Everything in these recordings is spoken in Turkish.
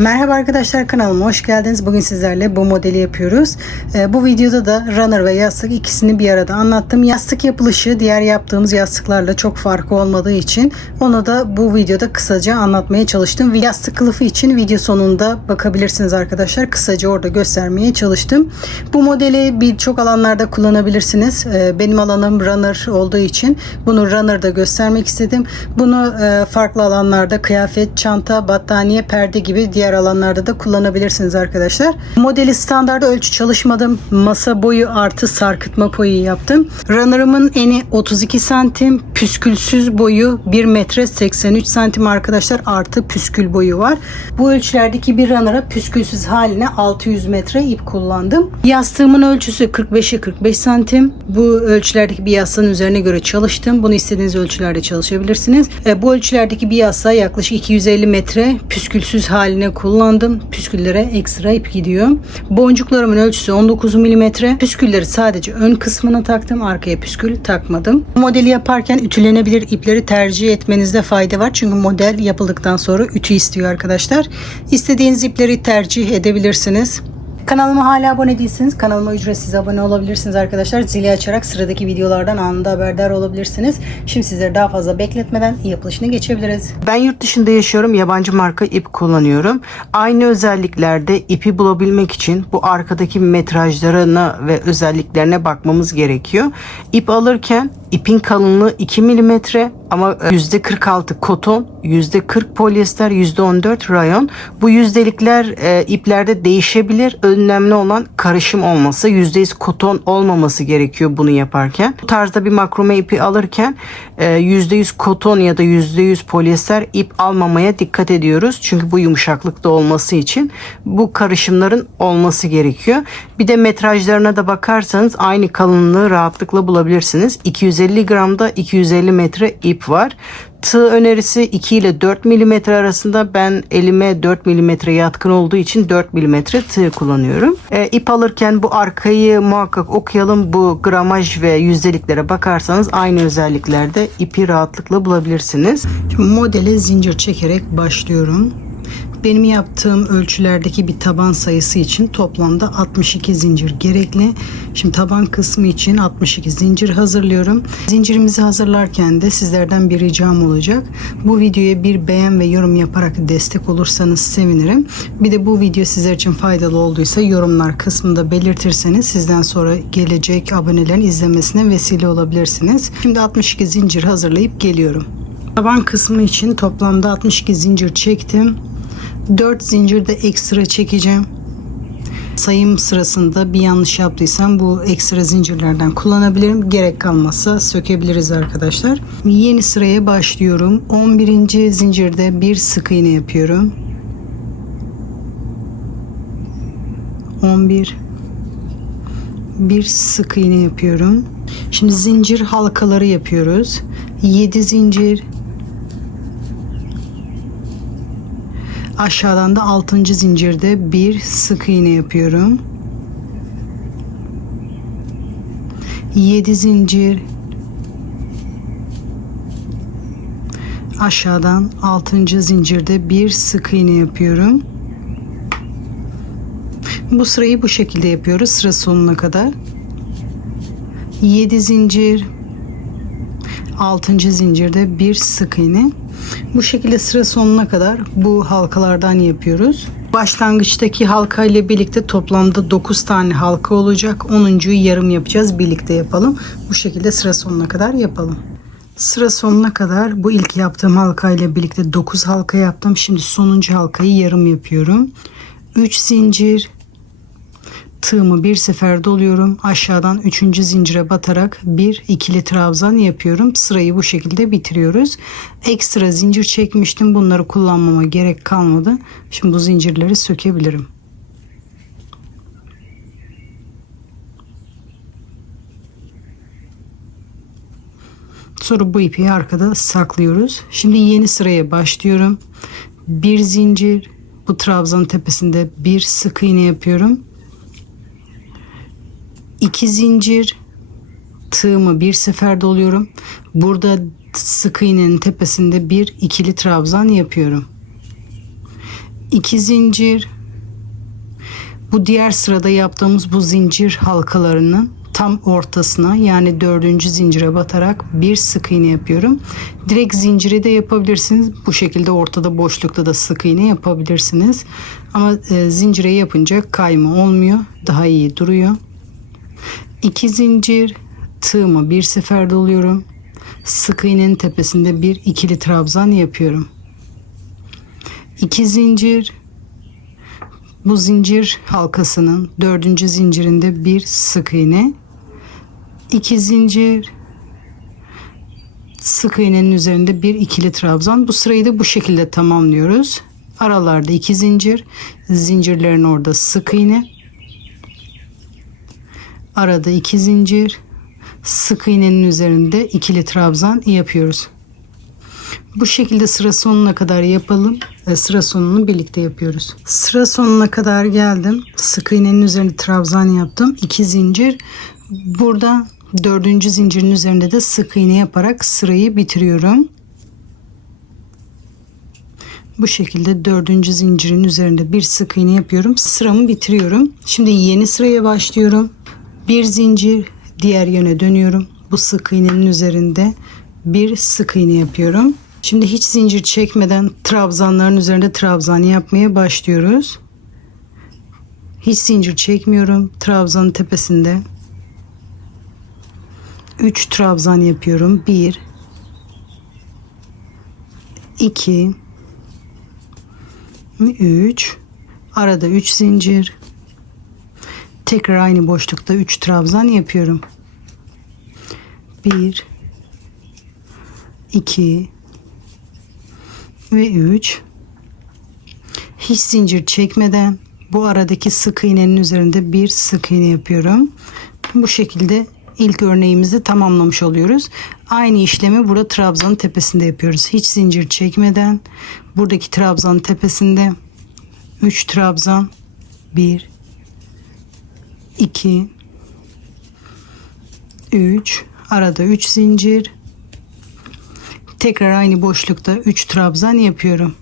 Merhaba arkadaşlar, kanalıma hoş geldiniz. Bugün sizlerle bu modeli yapıyoruz. Bu videoda da runner ve yastık ikisini bir arada anlattım. Yastık yapılışı diğer yaptığımız yastıklarla çok farkı olmadığı için onu da bu videoda kısaca anlatmaya çalıştım. Yastık kılıfı için video sonunda bakabilirsiniz arkadaşlar. Kısaca orada göstermeye çalıştım. Bu modeli birçok alanlarda kullanabilirsiniz. Benim alanım runner olduğu için bunu runner'da göstermek istedim. Bunu farklı alanlarda kıyafet, çanta, battaniye, perde gibi diğer alanlarda da kullanabilirsiniz arkadaşlar. Modeli standart ölçü çalışmadım. Masa boyu artı sarkıtma payı yaptım. Runner'ımın eni 32 santim. Püskülsüz boyu 1 metre 83 santim arkadaşlar. Artı püskül boyu var. Bu ölçülerdeki bir runner'a püskülsüz haline 600 metre ip kullandım. Yastığımın ölçüsü 45'e 45 santim. Bu ölçülerdeki bir yastığın üzerine göre çalıştım. Bunu istediğiniz ölçülerde çalışabilirsiniz. Bu ölçülerdeki bir yastığa yaklaşık 250 metre püskülsüz haline kullandım. Püsküllere ekstra ip gidiyor. Boncuklarımın ölçüsü 19 mm. Püskülleri sadece ön kısmına taktım. Arkaya püskül takmadım. Bu modeli yaparken ütülenebilir ipleri tercih etmenizde fayda var. Çünkü model yapıldıktan sonra ütü istiyor arkadaşlar. İstediğiniz ipleri tercih edebilirsiniz. Kanalıma hala abone değilsiniz. Kanalıma ücretsiz abone olabilirsiniz arkadaşlar. Zili açarak sıradaki videolardan anında haberdar olabilirsiniz. Şimdi sizleri daha fazla bekletmeden yapılışına geçebiliriz. Ben yurt dışında yaşıyorum. Yabancı marka ip kullanıyorum. Aynı özelliklerde ipi bulabilmek için bu arkadaki metrajlarına ve özelliklerine bakmamız gerekiyor. İp alırken ipin kalınlığı 2 mm ama %46 koton, %40 polyester, %14 rayon. Bu yüzdelikler iplerde değişebilir. Önemli olan karışım olması. %100 koton olmaması gerekiyor bunu yaparken. Bu tarzda bir makrome ipi alırken %100 koton ya da %100 polyester ip almamaya dikkat ediyoruz. Çünkü bu yumuşaklıkta olması için bu karışımların olması gerekiyor. Bir de metrajlarına da bakarsanız aynı kalınlığı rahatlıkla bulabilirsiniz. 250 gramda 250 metre ip var. Tığ önerisi 2 ile 4 mm arasında. Ben elime 4 mm yatkın olduğu için 4 mm tığ kullanıyorum. İp alırken bu arkayı muhakkak okuyalım. Bu gramaj ve yüzdeliklere bakarsanız aynı özelliklerde ipi rahatlıkla bulabilirsiniz. Şimdi modele zincir çekerek başlıyorum. Benim yaptığım ölçülerdeki bir taban sayısı için toplamda 62 zincir gerekli. Şimdi taban kısmı için 62 zincir hazırlıyorum. Zincirimizi hazırlarken de sizlerden bir ricam olacak. Bu videoya bir beğen ve yorum yaparak destek olursanız sevinirim. Bir de bu video sizler için faydalı olduysa yorumlar kısmında belirtirseniz sizden sonra gelecek abonelerin izlemesine vesile olabilirsiniz. Şimdi 62 zincir hazırlayıp geliyorum. Taban kısmı için toplamda 62 zincir çektim. 4 zincir de ekstra çekeceğim. Sayım sırasında bir yanlış yaptıysam bu ekstra zincirlerden kullanabilirim. Gerek kalmazsa sökebiliriz arkadaşlar. Yeni sıraya başlıyorum. 11. zincirde bir sık iğne yapıyorum. 11. Bir sık iğne yapıyorum. Şimdi zincir halkaları yapıyoruz. 7 zincir. Aşağıdan da 6. zincirde bir sık iğne yapıyorum. 7 zincir. Aşağıdan 6. zincirde bir sık iğne yapıyorum. Bu sırayı bu şekilde yapıyoruz sıra sonuna kadar. 7 zincir. 6. zincirde bir sık iğne. Bu şekilde sıra sonuna kadar bu halkalardan yapıyoruz. Başlangıçtaki halka ile birlikte toplamda 9 tane halka olacak. 10.'yu yarım yapacağız. Birlikte yapalım. Bu şekilde sıra sonuna kadar yapalım. Sıra sonuna kadar bu ilk yaptığım halka ile birlikte 9 halka yaptım. Şimdi sonuncu halkayı yarım yapıyorum. 3 zincir. Tığımı bir sefer doluyorum. Aşağıdan 3. zincire batarak bir ikili trabzan yapıyorum. Sırayı bu şekilde bitiriyoruz. Ekstra zincir çekmiştim. Bunları kullanmama gerek kalmadı. Şimdi bu zincirleri sökebilirim. Sonra bu ipi arkada saklıyoruz. Şimdi yeni sıraya başlıyorum. Bir zincir. Bu trabzanın tepesinde bir sık iğne yapıyorum. 2 zincir, tığımı bir sefer doluyorum. Burada sık iğnenin tepesinde bir ikili trabzan yapıyorum. 2 zincir. Bu diğer sırada yaptığımız bu zincir halkalarının tam ortasına, yani 4. zincire batarak bir sık iğne yapıyorum. Direkt zinciri de yapabilirsiniz. Bu şekilde ortada boşlukta da sık iğne yapabilirsiniz. Ama zincire yapınca kayma olmuyor. Daha iyi duruyor. 2 zincir, tığımı bir seferde doluyorum. Sık iğnenin tepesinde bir ikili trabzan yapıyorum. 2 zincir. Bu zincir halkasının 4. zincirinde bir sık iğne. 2 zincir. Sık iğnenin üzerinde bir ikili trabzan. Bu sırayı da bu şekilde tamamlıyoruz. Aralarda 2 zincir. Zincirlerin orada sık iğne. Arada 2 zincir. Sık iğnenin üzerinde ikili trabzan yapıyoruz. Bu şekilde sıra sonuna kadar yapalım. Sıra sonunu birlikte yapıyoruz. Sıra sonuna kadar geldim. Sık iğnenin üzerinde trabzan yaptım. 2 zincir. Burada 4. zincirin üzerinde de sık iğne yaparak sırayı bitiriyorum. Bu şekilde 4. zincirin üzerinde bir sık iğne yapıyorum. Sıramı bitiriyorum. Şimdi yeni sıraya başlıyorum. Bir zincir, diğer yöne dönüyorum. Bu sık iğnenin üzerinde bir sık iğne yapıyorum. Şimdi hiç zincir çekmeden trabzanların üzerinde trabzan yapmaya başlıyoruz. Hiç zincir çekmiyorum. Trabzanın tepesinde 3 trabzan yapıyorum. 1 2 3, arada 3 zincir. Tekrar aynı boşlukta 3 trabzan yapıyorum. 1 2 ve 3. Hiç zincir çekmeden bu aradaki sık iğnenin üzerinde bir sık iğne yapıyorum. Bu şekilde ilk örneğimizi tamamlamış oluyoruz. Aynı işlemi burada trabzanın tepesinde yapıyoruz. Hiç zincir çekmeden buradaki trabzanın tepesinde 3 trabzan, 1 2 3, arada 3 zincir. Tekrar aynı boşlukta 3 trabzan yapıyorum.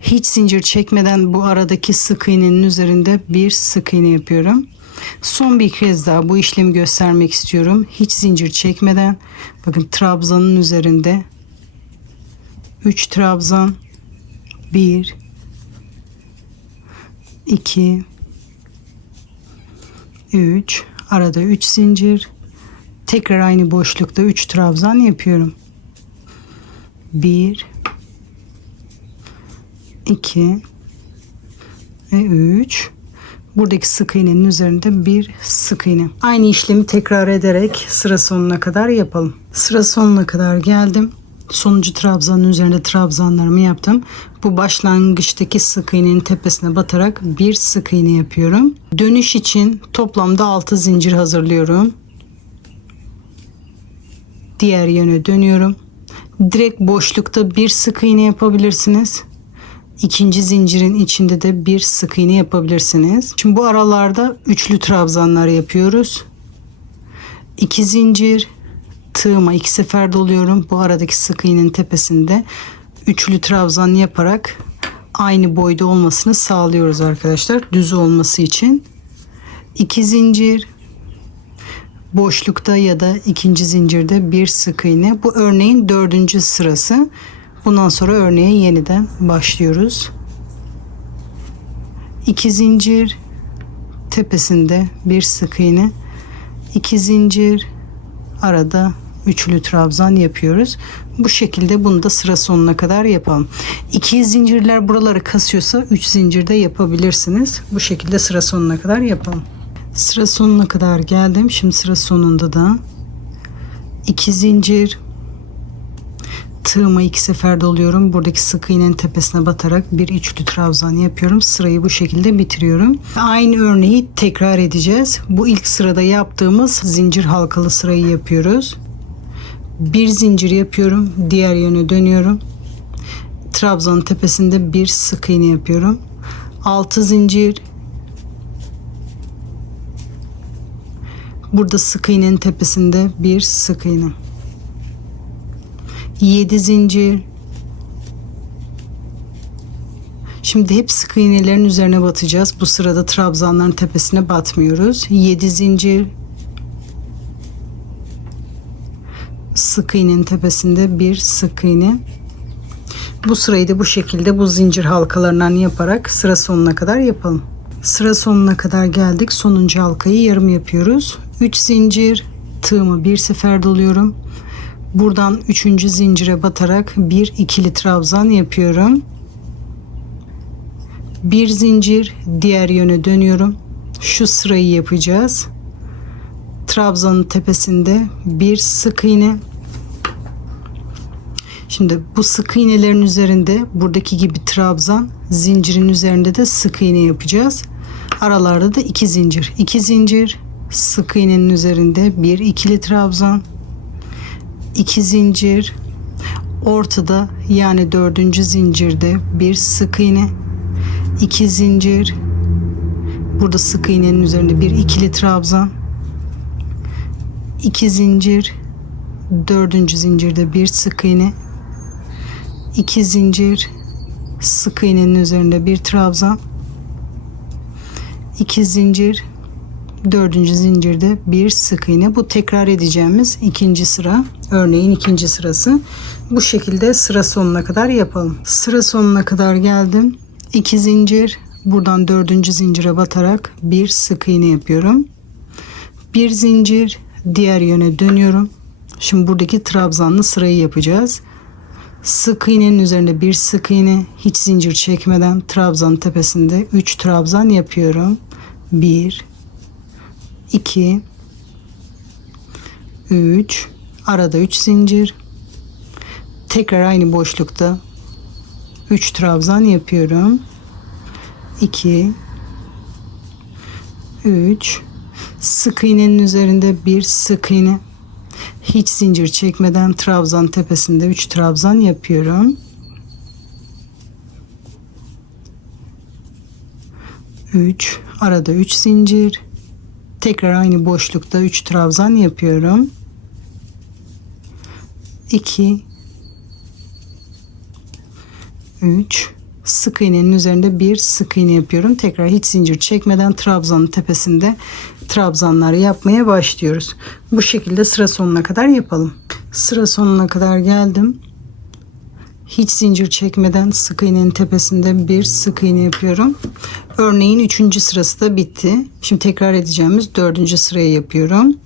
Hiç zincir çekmeden bu aradaki sık iğnenin üzerinde bir sık iğne yapıyorum. Son bir kez daha bu işlemi göstermek istiyorum. Hiç zincir çekmeden bakın trabzanın üzerinde 3 trabzan, 1 2 3, arada 3 zincir. Tekrar aynı boşlukta 3 trabzan yapıyorum. 1 2 ve 3. Buradaki sık iğnenin üzerinde bir sık iğne. Aynı işlemi tekrar ederek sıra sonuna kadar yapalım. Sıra sonuna kadar geldim. Sonuncu trabzanın üzerinde trabzanlarımı yaptım. Bu başlangıçtaki sık iğnenin tepesine batarak bir sık iğne yapıyorum. Dönüş için toplamda 6 zincir hazırlıyorum. Diğer yöne dönüyorum. Direkt boşlukta bir sık iğne yapabilirsiniz. İkinci zincirin içinde de bir sık iğne yapabilirsiniz. Şimdi bu aralarda üçlü trabzanlar yapıyoruz. 2 zincir, tığıma 2 sefer doluyorum. Bu aradaki sık iğnenin tepesinde üçlü trabzan yaparak aynı boyda olmasını sağlıyoruz arkadaşlar. Düz olması için. 2 zincir, boşlukta ya da ikinci zincirde bir sık iğne. Bu örneğin 4. sırası. Bundan sonra örneğe yeniden başlıyoruz. 2 zincir, tepesinde bir sık iğne, 2 zincir, arada üçlü trabzan yapıyoruz. Bu şekilde bunu da sıra sonuna kadar yapalım. 2 zincirler buraları kasıyorsa 3 zincir de yapabilirsiniz. Bu şekilde sıra sonuna kadar yapalım. Sıra sonuna kadar geldim. Şimdi sıra sonunda da 2 zincir, tığıma 2 sefer doluyorum. Buradaki sık iğnenin tepesine batarak bir üçlü trabzan yapıyorum. Sırayı bu şekilde bitiriyorum. Aynı örneği tekrar edeceğiz. Bu ilk sırada yaptığımız zincir halkalı sırayı yapıyoruz. Bir zincir yapıyorum. Diğer yöne dönüyorum. Trabzanın tepesinde bir sık iğne yapıyorum. 6 zincir. Burada sık iğnenin tepesinde bir sık iğne. 7 zincir. Şimdi hep sık iğnelerin üzerine batacağız. Bu sırada trabzanların tepesine batmıyoruz. 7 zincir. Sık iğnenin tepesinde bir sık iğne. Bu sırayı da bu şekilde bu zincir halkalarından yaparak sıra sonuna kadar yapalım. Sıra sonuna kadar geldik. Sonuncu halkayı yarım yapıyoruz. 3 zincir, tığımı bir sefer doluyorum. Buradan 3. zincire batarak bir ikili trabzan yapıyorum. Bir zincir, diğer yöne dönüyorum. Şu sırayı yapacağız. Trabzanın tepesinde bir sık iğne. Şimdi bu sık iğnelerin üzerinde buradaki gibi trabzan, zincirin üzerinde de sık iğne yapacağız. Aralarda da 2 zincir. 2 zincir, sık iğnenin üzerinde bir ikili trabzan, 2 zincir, ortada yani 4. zincirde bir sık iğne, 2 zincir, burada sık iğnenin üzerinde bir ikili trabzan, 2 zincir, 4. zincirde bir sık iğne, 2 zincir, sık iğnenin üzerinde bir trabzan, 2 zincir, 4. zincirde bir sık iğne. Bu tekrar edeceğimiz ikinci sıra. Örneğin ikinci sırası. Bu şekilde sıra sonuna kadar yapalım. Sıra sonuna kadar geldim. 2 zincir, buradan 4. zincire batarak bir sık iğne yapıyorum. Bir zincir, diğer yöne dönüyorum. Şimdi buradaki trabzanlı sırayı yapacağız. Sık iğnenin üzerinde bir sık iğne, hiç zincir çekmeden trabzanın tepesinde 3 trabzan yapıyorum. 1 2 3, arada 3 zincir, tekrar aynı boşlukta 3 trabzan yapıyorum. 2 3, sık iğnenin üzerinde bir sık iğne, hiç zincir çekmeden trabzan tepesinde 3 trabzan yapıyorum. 3, arada 3 zincir, tekrar aynı boşlukta 3 trabzan yapıyorum. 2 3, sık iğnenin üzerinde bir sık iğne yapıyorum. Tekrar hiç zincir çekmeden trabzanın tepesinde trabzanları yapmaya başlıyoruz. Bu şekilde sıra sonuna kadar yapalım. Sıra sonuna kadar geldim. Hiç zincir çekmeden sık iğnenin tepesinde bir sık iğne yapıyorum. Örneğin 3. sırası da bitti. Şimdi tekrar edeceğimiz 4. sırayı yapıyorum.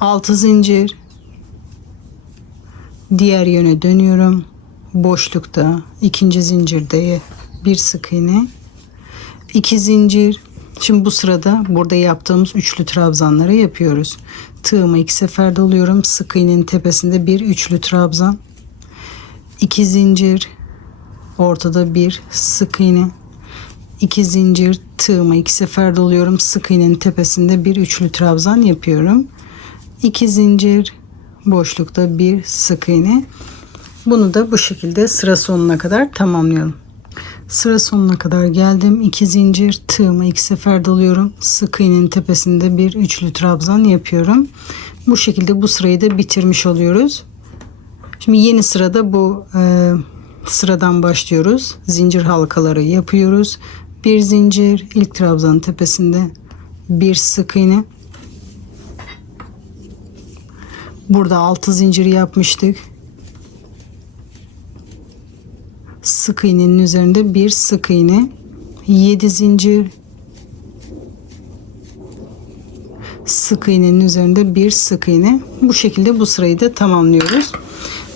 6 zincir, diğer yöne dönüyorum. Boşlukta 2. zincirde bir sık iğne, 2 zincir. Şimdi bu sırada burada yaptığımız üçlü trabzanları yapıyoruz. Tığımı 2 sefer doluyorum. Sık iğnenin tepesinde bir üçlü trabzan, 2 zincir, ortada bir sık iğne, 2 zincir, tığımı 2 sefer doluyorum. Sık iğnenin tepesinde bir üçlü trabzan yapıyorum. 2 zincir, boşlukta bir sık iğne. Bunu da bu şekilde sıra sonuna kadar tamamlayalım. Sıra sonuna kadar geldim. 2 zincir, tığımı 2 sefer doluyorum. Sık iğnenin tepesinde bir üçlü trabzan yapıyorum. Bu şekilde bu sırayı da bitirmiş oluyoruz. Şimdi yeni sırada bu sıradan başlıyoruz. Zincir halkaları yapıyoruz. Bir zincir, ilk trabzanın tepesinde bir sık iğne. Burada 6 zincir yapmıştık. Sık iğnenin üzerinde bir sık iğne, 7 zincir, sık iğnenin üzerinde bir sık iğne. Bu şekilde bu sırayı da tamamlıyoruz.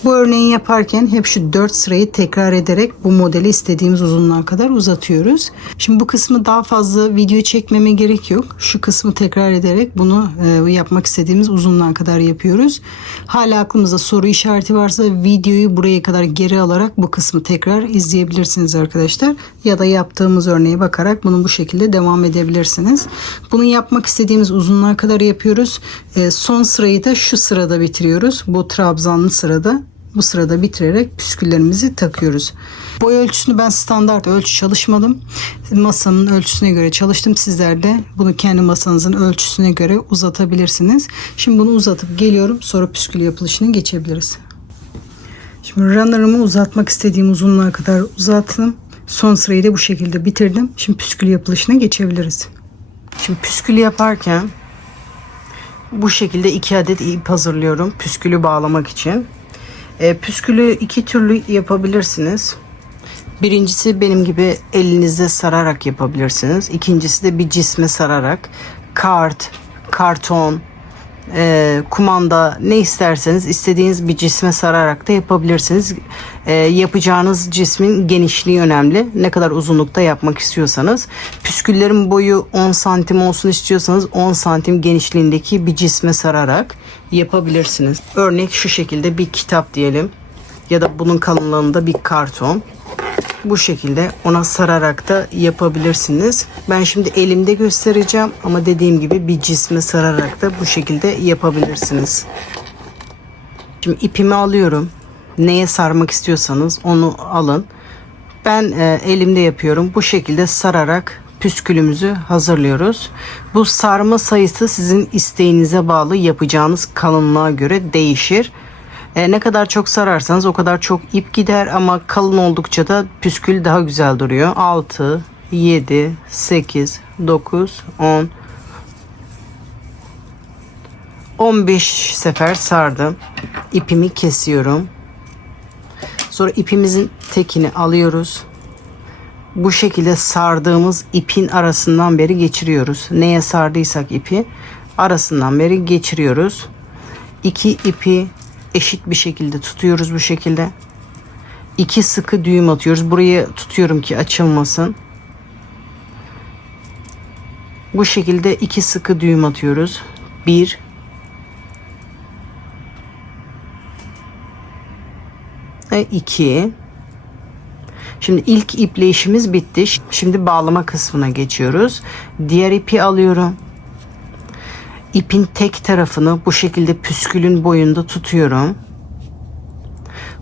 Bu örneği yaparken hep şu 4 sırayı tekrar ederek bu modeli istediğimiz uzunluğa kadar uzatıyoruz. Şimdi bu kısmı daha fazla video çekmeme gerek yok. Şu kısmı tekrar ederek bunu yapmak istediğimiz uzunluğa kadar yapıyoruz. Hala aklımızda soru işareti varsa videoyu buraya kadar geri alarak bu kısmı tekrar izleyebilirsiniz arkadaşlar. Ya da yaptığımız örneğe bakarak bunu bu şekilde devam edebilirsiniz. Bunu yapmak istediğimiz uzunluğa kadar yapıyoruz. Son sırayı da şu sırada bitiriyoruz. Bu trabzanlı sırada. Bu sırada bitirerek püsküllerimizi takıyoruz. Boy ölçüsünü ben standart ölçü çalışmadım. Masamın ölçüsüne göre çalıştım. Sizler de bunu kendi masanızın ölçüsüne göre uzatabilirsiniz. Şimdi bunu uzatıp geliyorum. Sonra püskül yapılışına geçebiliriz. Şimdi runner'ımı uzatmak istediğim uzunluğa kadar uzattım. Son sırayı da bu şekilde bitirdim. Şimdi püskül yapılışına geçebiliriz. Şimdi püskül yaparken bu şekilde 2 adet ip hazırlıyorum püskülü bağlamak için. Püskülü 2 türlü yapabilirsiniz. Birincisi benim gibi elinizde sararak yapabilirsiniz. İkincisi de bir cisme sararak kart, karton, kumanda ne isterseniz istediğiniz bir cisme sararak da yapabilirsiniz. Yapacağınız cismin genişliği önemli. Ne kadar uzunlukta yapmak istiyorsanız. Püsküllerin boyu 10 santim olsun istiyorsanız 10 santim genişliğindeki bir cisme sararak yapabilirsiniz. Örnek şu şekilde bir kitap diyelim ya da bunun kalınlığında bir karton. Bu şekilde ona sararak da yapabilirsiniz. Ben şimdi elimde göstereceğim ama dediğim gibi bir cisme sararak da bu şekilde yapabilirsiniz. Şimdi ipimi alıyorum. Neye sarmak istiyorsanız onu alın. Ben elimde yapıyorum. Bu şekilde sararak püskülümüzü hazırlıyoruz. Bu sarma sayısı sizin isteğinize bağlı, yapacağınız kalınlığa göre değişir. Ne kadar çok sararsanız o kadar çok ip gider ama kalın oldukça da püskül daha güzel duruyor. 6, 7, 8, 9, 10, 15 sefer sardım. İpimi kesiyorum. Sonra ipimizin tekini alıyoruz. Bu şekilde sardığımız ipin arasından beri geçiriyoruz. Neye sardıysak ipi arasından beri geçiriyoruz. 2 ipi eşit bir şekilde tutuyoruz bu şekilde. 2 sıkı düğüm atıyoruz. Burayı tutuyorum ki açılmasın. Bu şekilde 2 sıkı düğüm atıyoruz. 1 ve 2. Şimdi ilk iple işimiz bitti. Şimdi bağlama kısmına geçiyoruz. Diğer ipi alıyorum. İpin tek tarafını bu şekilde püskülün boyunda tutuyorum.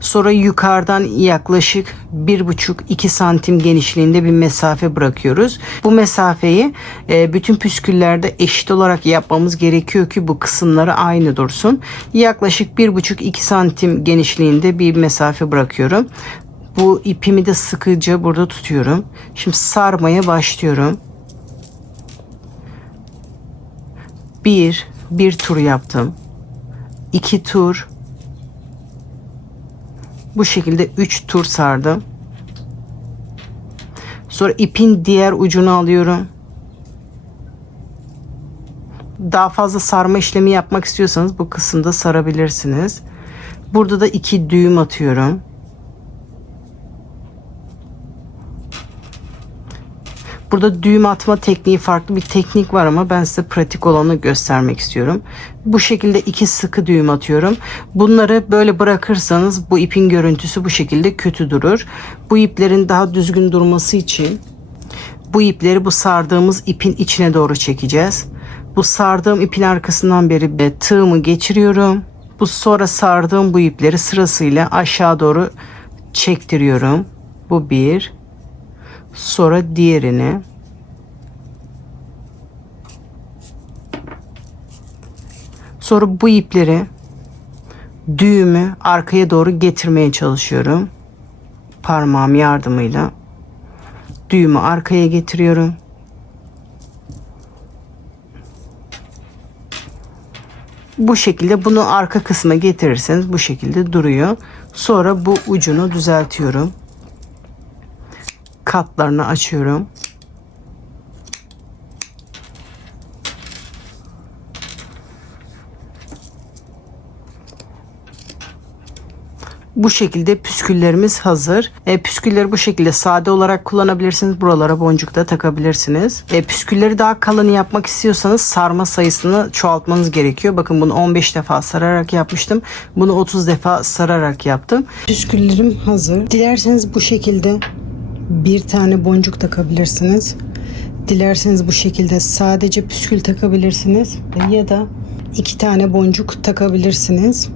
Sonra yukarıdan yaklaşık 1,5-2 santim genişliğinde bir mesafe bırakıyoruz. Bu mesafeyi bütün püsküllerde eşit olarak yapmamız gerekiyor ki bu kısımları aynı dursun. Yaklaşık 1,5-2 santim genişliğinde bir mesafe bırakıyorum. Bu ipimi de sıkıca burada tutuyorum. Şimdi sarmaya başlıyorum. Bir tur yaptım. 2 tur. Bu şekilde 3 tur sardım. Sonra ipin diğer ucunu alıyorum. Daha fazla sarma işlemi yapmak istiyorsanız bu kısımda sarabilirsiniz. Burada da 2 düğüm atıyorum. Burada düğüm atma tekniği farklı bir teknik var ama ben size pratik olanı göstermek istiyorum. Bu şekilde 2 sıkı düğüm atıyorum. Bunları böyle bırakırsanız bu ipin görüntüsü bu şekilde kötü durur. Bu iplerin daha düzgün durması için bu ipleri bu sardığımız ipin içine doğru çekeceğiz. Bu sardığım ipin arkasından beri tığımı geçiriyorum. Bu sonra sardığım bu ipleri sırasıyla aşağı doğru çektiriyorum. Bu bir. Sonra diğerini. Sonra bu ipleri düğümü arkaya doğru getirmeye çalışıyorum. Parmağım yardımıyla düğümü arkaya getiriyorum. Bu şekilde bunu arka kısma getirirseniz bu şekilde duruyor. Sonra bu ucunu düzeltiyorum. Katlarını açıyorum. Bu şekilde püsküllerimiz hazır. Püskülleri bu şekilde sade olarak kullanabilirsiniz. Buralara boncuk da takabilirsiniz. Püskülleri daha kalın yapmak istiyorsanız sarma sayısını çoğaltmanız gerekiyor. Bakın bunu 15 defa sararak yapmıştım. Bunu 30 defa sararak yaptım. Püsküllerim hazır. Dilerseniz bu şekilde bir tane boncuk takabilirsiniz. Dilerseniz bu şekilde sadece püskül takabilirsiniz. Ya da 2 tane boncuk takabilirsiniz.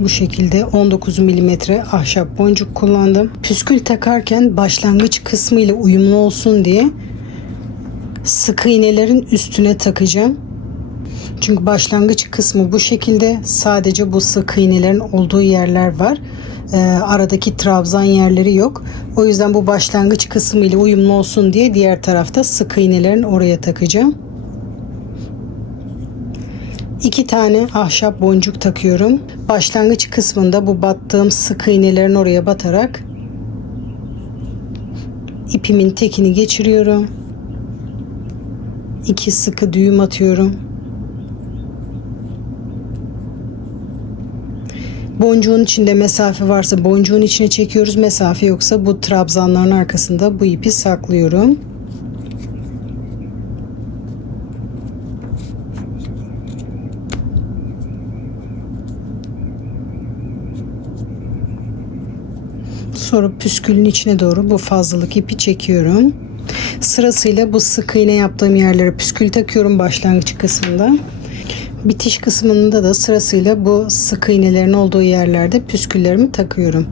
Bu şekilde 19 milimetre ahşap boncuk kullandım. Püskül takarken başlangıç kısmı ile uyumlu olsun diye sık iğnelerin üstüne takacağım. Çünkü başlangıç kısmı bu şekilde, sadece bu sık iğnelerin olduğu yerler var. Aradaki trabzan yerleri yok. O yüzden bu başlangıç kısmı ile uyumlu olsun diye diğer tarafta sık iğnelerin oraya takacağım. 2 tane ahşap boncuk takıyorum. Başlangıç kısmında bu battığım sık iğnelerin oraya batarak ipimin tekini geçiriyorum. 2 sıkı düğüm atıyorum. Boncuğun içinde mesafe varsa boncuğun içine çekiyoruz. Mesafe yoksa bu trabzanların arkasında bu ipi saklıyorum. Sonra püskülün içine doğru bu fazlalık ipi çekiyorum. Sırasıyla bu sık iğne yaptığım yerlere püskül takıyorum başlangıç kısmında. Bitiş kısmında da sırasıyla bu sık iğnelerin olduğu yerlerde püsküllerimi takıyorum.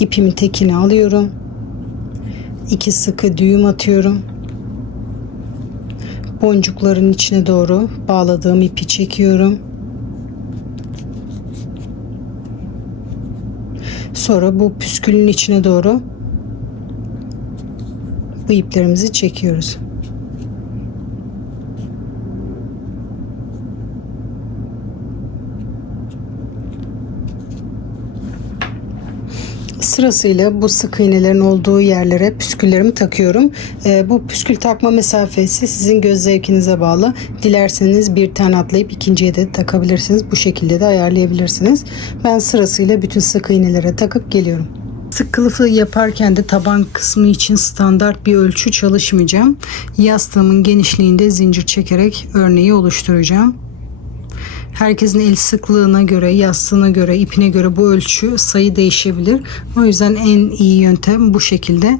İpimin tekini alıyorum. 2 sıkı düğüm atıyorum. Boncukların içine doğru bağladığım ipi çekiyorum. Sonra bu püskülün içine doğru bu iplerimizi çekiyoruz. Sırasıyla bu sık iğnelerin olduğu yerlere püsküllerimi takıyorum. Bu püskül takma mesafesi sizin göz zevkinize bağlı. Dilerseniz bir tane atlayıp ikinciye de takabilirsiniz. Bu şekilde de ayarlayabilirsiniz. Ben sırasıyla bütün sık iğnelere takıp geliyorum. Sık kılıfı yaparken de taban kısmı için standart bir ölçü çalışmayacağım. Yastığımın genişliğinde zincir çekerek örneği oluşturacağım. Herkesin el sıklığına göre, yastığına göre, ipine göre bu ölçü sayı değişebilir. O yüzden en iyi yöntem bu şekilde.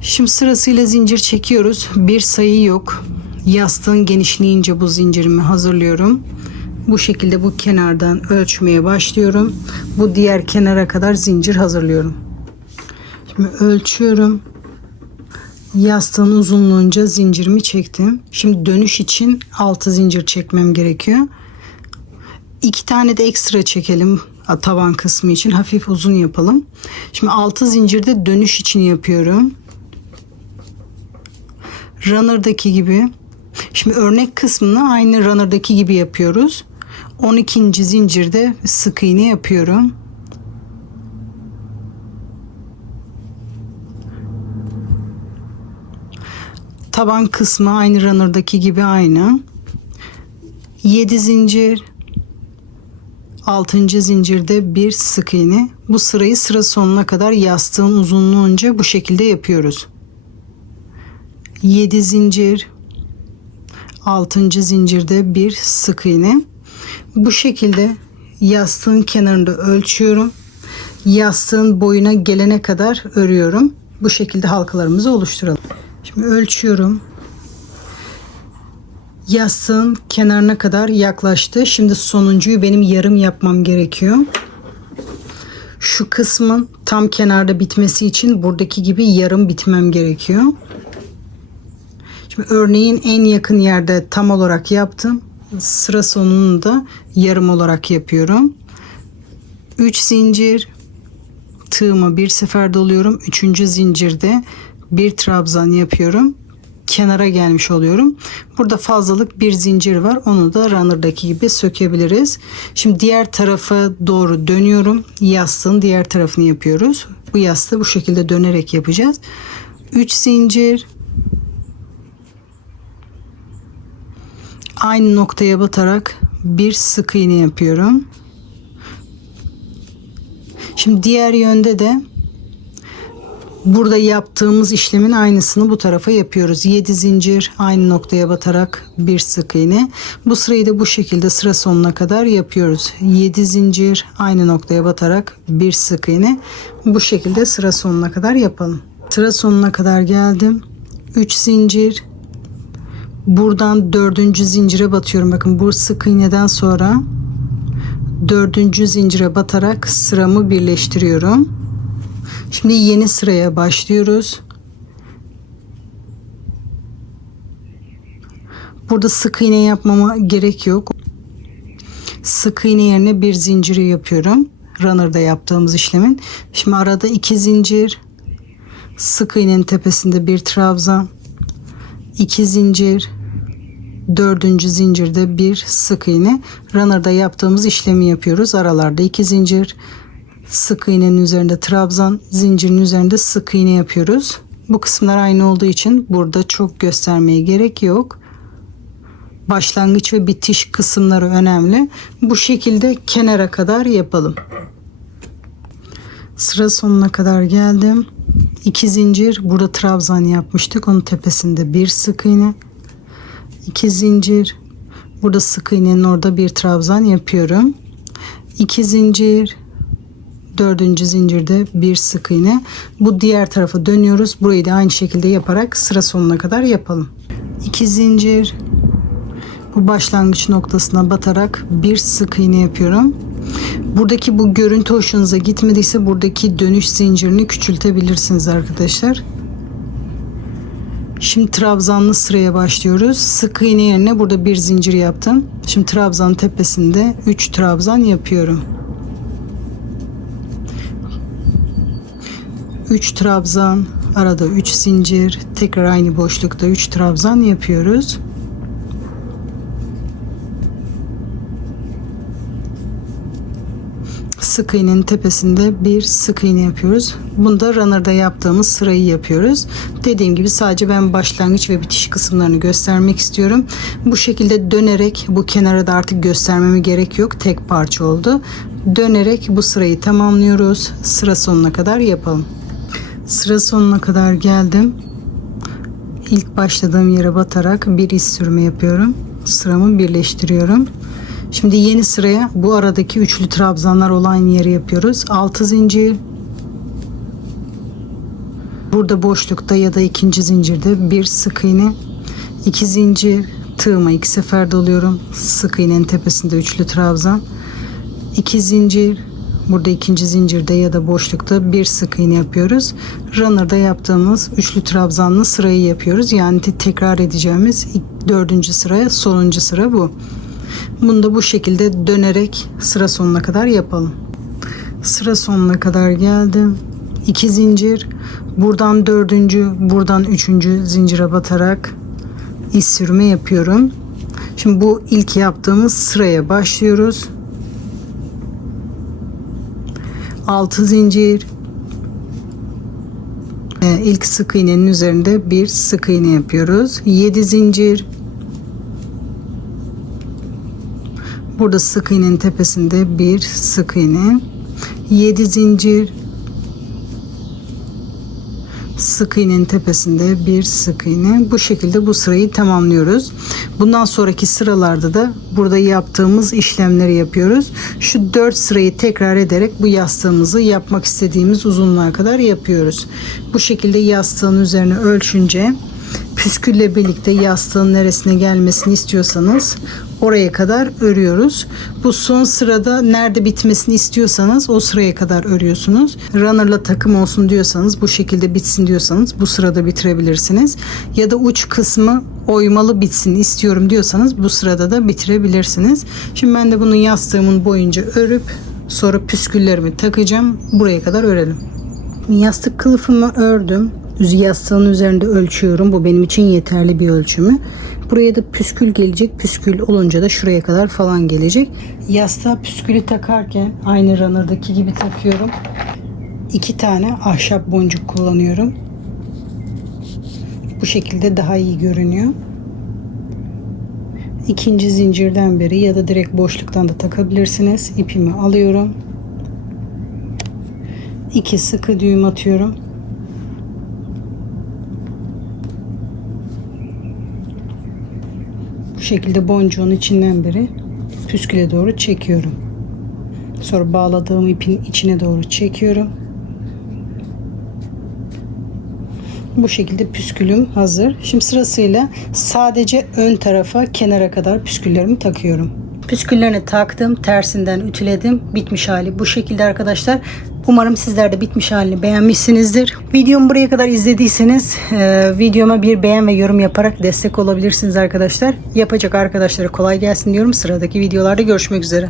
Şimdi sırasıyla zincir çekiyoruz. Bir sayı yok. Yastığın genişliğince bu zincirimi hazırlıyorum. Bu şekilde bu kenardan ölçmeye başlıyorum. Bu diğer kenara kadar zincir hazırlıyorum. Şimdi ölçüyorum. Yastığın uzunluğunca zincirimi çektim. Şimdi dönüş için 6 zincir çekmem gerekiyor. 2 tane de ekstra çekelim taban kısmı için. Hafif uzun yapalım. Şimdi 6 zincirde dönüş için yapıyorum. Runner'daki gibi. Şimdi örnek kısmını aynı runner'daki gibi yapıyoruz. 12. zincirde sık iğne yapıyorum. Taban kısmı aynı runner'daki gibi aynı. 7 zincir, 6. zincirde bir sık iğne. Bu sırayı sıra sonuna kadar yastığın uzunluğunca bu şekilde yapıyoruz. 7 zincir, 6. zincirde bir sık iğne. Bu şekilde yastığın kenarında ölçüyorum. Yastığın boyuna gelene kadar örüyorum. Bu şekilde halkalarımızı oluşturalım. Şimdi ölçüyorum. Yastığın kenarına kadar yaklaştı. Şimdi sonuncuyu benim yarım yapmam gerekiyor. Şu kısmın tam kenarda bitmesi için buradaki gibi yarım bitmem gerekiyor. Şimdi örneğin en yakın yerde tam olarak yaptım. Sıra sonunu da yarım olarak yapıyorum. 3 zincir, tığıma bir sefer doluyorum. 3. zincirde bir trabzan yapıyorum. Kenara gelmiş oluyorum. Burada fazlalık bir zincir var. Onu da runner'daki gibi sökebiliriz. Şimdi diğer tarafa doğru dönüyorum. Yastığın diğer tarafını yapıyoruz. Bu yastığı bu şekilde dönerek yapacağız. 3 zincir, aynı noktaya batarak bir sık iğne yapıyorum. Şimdi diğer yönde de burada yaptığımız işlemin aynısını bu tarafa yapıyoruz. 7 zincir, aynı noktaya batarak bir sık iğne. Bu sırayı da bu şekilde sıra sonuna kadar yapıyoruz. 7 zincir, aynı noktaya batarak bir sık iğne. Bu şekilde sıra sonuna kadar yapalım. Sıra sonuna kadar geldim. 3 zincir. Buradan 4. zincire batıyorum. Bakın bu sık iğneden sonra Dördüncü zincire batarak sıramı birleştiriyorum. Şimdi yeni sıraya başlıyoruz. Burada sık iğne yapmama gerek yok. Sık iğne yerine bir zinciri yapıyorum. Runner'da yaptığımız işlemin. Şimdi arada 2 zincir, sık iğnenin tepesinde bir trabzan, 2 zincir, dördüncü zincirde bir sık iğne. Runner'da yaptığımız işlemi yapıyoruz. Aralarda 2 zincir, sık iğnenin üzerinde trabzan, zincirin üzerinde sık iğne yapıyoruz. Bu kısımlar aynı olduğu için burada çok göstermeye gerek yok. Başlangıç ve bitiş kısımları önemli. Bu şekilde kenara kadar yapalım. Sıra sonuna kadar geldim. 2 zincir, burada trabzan yapmıştık. Onun tepesinde bir sık iğne. 2 zincir, burada sık iğnenin orada bir trabzan yapıyorum. 2 zincir, dördüncü zincirde bir sık iğne. Bu diğer tarafa dönüyoruz. Burayı da aynı şekilde yaparak sıra sonuna kadar yapalım. 2 zincir, bu başlangıç noktasına batarak bir sık iğne yapıyorum. Buradaki bu görüntü hoşunuza gitmediyse buradaki dönüş zincirini küçültebilirsiniz arkadaşlar. Şimdi trabzanlı sıraya başlıyoruz. Sık iğne yerine burada bir zincir yaptım. Şimdi trabzanın tepesinde 3 trabzan yapıyorum. 3 trabzan, arada 3 zincir, tekrar aynı boşlukta 3 trabzan yapıyoruz. Sık iğnenin tepesinde bir sık iğne yapıyoruz. Bunda runner'da yaptığımız sırayı yapıyoruz. Dediğim gibi sadece ben başlangıç ve bitiş kısımlarını göstermek istiyorum. Bu şekilde dönerek, bu kenara da artık göstermeme gerek yok. Tek parça oldu. Dönerek bu sırayı tamamlıyoruz. Sıra sonuna kadar yapalım. Sıra sonuna kadar geldim. İlk başladığım yere batarak bir iz sürme yapıyorum. Sıramı birleştiriyorum. Şimdi yeni sıraya bu aradaki üçlü trabzanlar olan yeri yapıyoruz. 6 zincir. Burada boşlukta ya da ikinci zincirde bir sık iğne. 2 zincir. Tığıma 2 sefer doluyorum. Sık iğnenin tepesinde üçlü trabzan. 2 zincir. Burada ikinci zincirde ya da boşlukta bir sık iğne yapıyoruz. Runner'da yaptığımız üçlü trabzanlı sırayı yapıyoruz. Yani tekrar edeceğimiz dördüncü sıraya sonuncu sıra bu. Bunu da bu şekilde dönerek sıra sonuna kadar yapalım. Sıra sonuna kadar geldim. 2 zincir. Buradan dördüncü, buradan üçüncü zincire batarak iz sürme yapıyorum. Şimdi bu ilk yaptığımız sıraya başlıyoruz. 6 zincir. İlk sık iğnenin üzerinde bir sık iğne yapıyoruz. 7 zincir. Burada sık iğnenin tepesinde bir sık iğne. 7 zincir. Sık iğnenin tepesinde bir sık iğne. Bu şekilde bu sırayı tamamlıyoruz. Bundan sonraki sıralarda da burada yaptığımız işlemleri yapıyoruz. Şu 4 sırayı tekrar ederek bu yastığımızı yapmak istediğimiz uzunluğa kadar yapıyoruz. Bu şekilde yastığın üzerine ölçünce püskülle birlikte yastığın neresine gelmesini istiyorsanız oraya kadar örüyoruz. Bu son sırada nerede bitmesini istiyorsanız o sıraya kadar örüyorsunuz. Runner'la takım olsun diyorsanız, bu şekilde bitsin diyorsanız bu sırada bitirebilirsiniz. Ya da uç kısmı oymalı bitsin istiyorum diyorsanız bu sırada da bitirebilirsiniz. Şimdi ben de bunun yastığımın boyunca örüp sonra püsküllerimi takacağım. Buraya kadar örelim. Yastık kılıfımı ördüm. Yastığın üzerinde ölçüyorum. Bu benim için yeterli bir ölçümü. Buraya da püskül gelecek. Püskül olunca da şuraya kadar falan gelecek. Yastığa püskülü takarken aynı runner'daki gibi takıyorum. 2 tane ahşap boncuk kullanıyorum. Bu şekilde daha iyi görünüyor. İkinci zincirden beri ya da direkt boşluktan da takabilirsiniz. İpimi alıyorum. 2 sıkı düğüm atıyorum. Bu şekilde boncuğun içinden beri püsküle doğru çekiyorum. Sonra bağladığım ipin içine doğru çekiyorum. Bu şekilde püskülüm hazır. Şimdi sırasıyla sadece ön tarafa, kenara kadar püsküllerimi takıyorum. Püsküllerini taktım, tersinden ütüledim. Bitmiş hali bu şekilde arkadaşlar. Umarım sizler de bitmiş halini beğenmişsinizdir. Videomu buraya kadar izlediyseniz videoma bir beğen ve yorum yaparak destek olabilirsiniz arkadaşlar. Yapacak arkadaşlara kolay gelsin diyorum. Sıradaki videolarda görüşmek üzere.